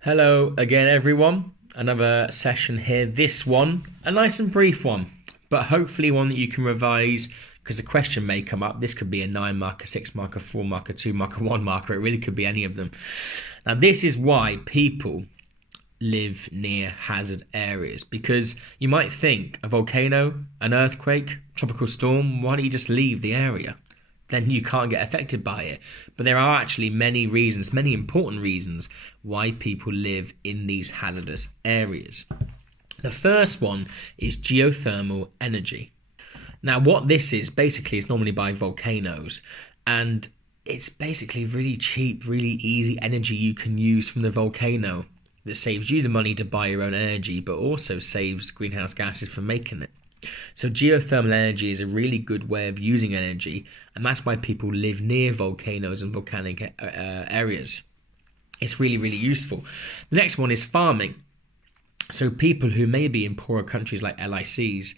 Hello again, everyone. Another session here. This one, a nice and brief one, but hopefully one that you can revise because the question may come up. This could be a 9 marker, 6 marker, 4 marker, 2 marker, 1 marker. It really could be any of them. Now, this is why people live near hazard areas, because you might think a volcano, an earthquake, tropical storm, why don't you just leave the area? Then you can't get affected by it. But there are actually many reasons, many important reasons why people live in these hazardous areas. The first one is geothermal energy. Now, what this is basically is normally by volcanoes, and it's basically really cheap, really easy energy you can use from the volcano that saves you the money to buy your own energy, but also saves greenhouse gases from making it. So geothermal energy is a really good way of using energy, and that's why people live near volcanoes and volcanic areas. It's really, really useful. The next one is farming. So people who may be in poorer countries like LICs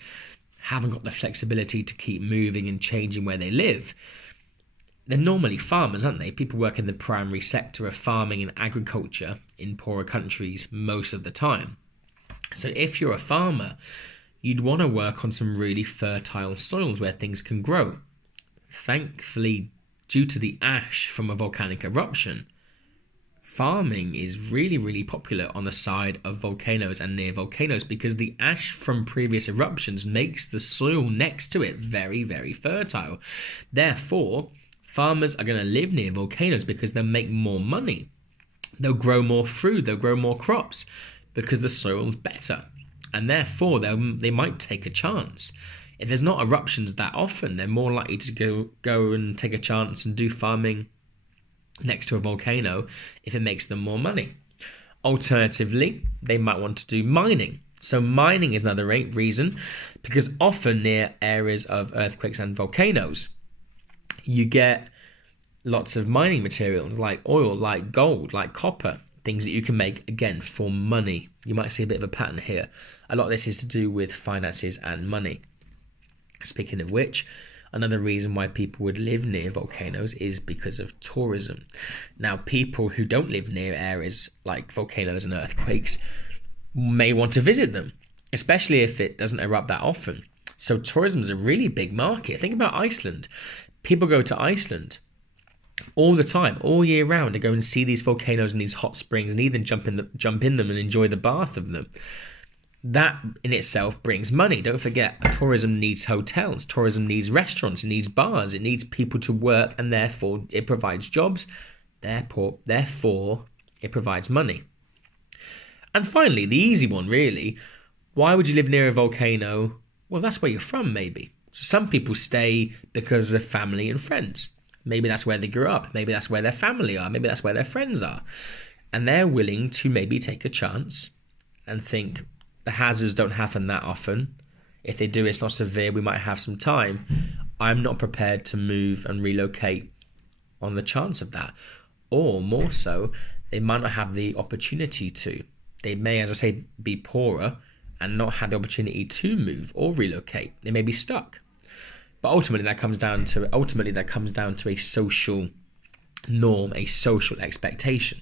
haven't got the flexibility to keep moving and changing where they live. They're normally farmers, aren't they? People work in the primary sector of farming and agriculture in poorer countries most of the time. So if you're a farmer, you'd want to work on some really fertile soils where things can grow. Thankfully, due to the ash from a volcanic eruption, farming is really, really popular on the side of volcanoes and near volcanoes because the ash from previous eruptions makes the soil next to it very, very fertile. Therefore, farmers are going to live near volcanoes because they'll make more money. They'll grow more food, they'll grow more crops because the soil's better. And therefore, they might take a chance. If there's not eruptions that often, they're more likely to go and take a chance and do farming next to a volcano if it makes them more money. Alternatively, they might want to do mining. So mining is another reason, because often near areas of earthquakes and volcanoes, you get lots of mining materials like oil, like gold, like copper, things that you can make, again, for money. You might see a bit of a pattern here. A lot of this is to do with finances and money. Speaking of which, another reason why people would live near volcanoes is because of tourism. Now, people who don't live near areas like volcanoes and earthquakes may want to visit them, especially if it doesn't erupt that often. So tourism is a really big market. Think about Iceland. People go to Iceland all the time, all year round, to go and see these volcanoes and these hot springs and even jump in them and enjoy the bath of them. That in itself brings money. Don't forget, tourism needs hotels, tourism needs restaurants, it needs bars, it needs people to work, and therefore it provides jobs. Therefore it provides money. And finally, the easy one really, why would you live near a volcano? Well, that's where you're from, maybe. So some people stay because of family and friends. Maybe that's where they grew up. Maybe that's where their family are. Maybe that's where their friends are. And they're willing to maybe take a chance and think the hazards don't happen that often. If they do, it's not severe. We might have some time. I'm not prepared to move and relocate on the chance of that. Or more so, they might not have the opportunity to. They may, as I say, be poorer and not have the opportunity to move or relocate. They may be stuck. But ultimately, that comes down to a social norm, a social expectation.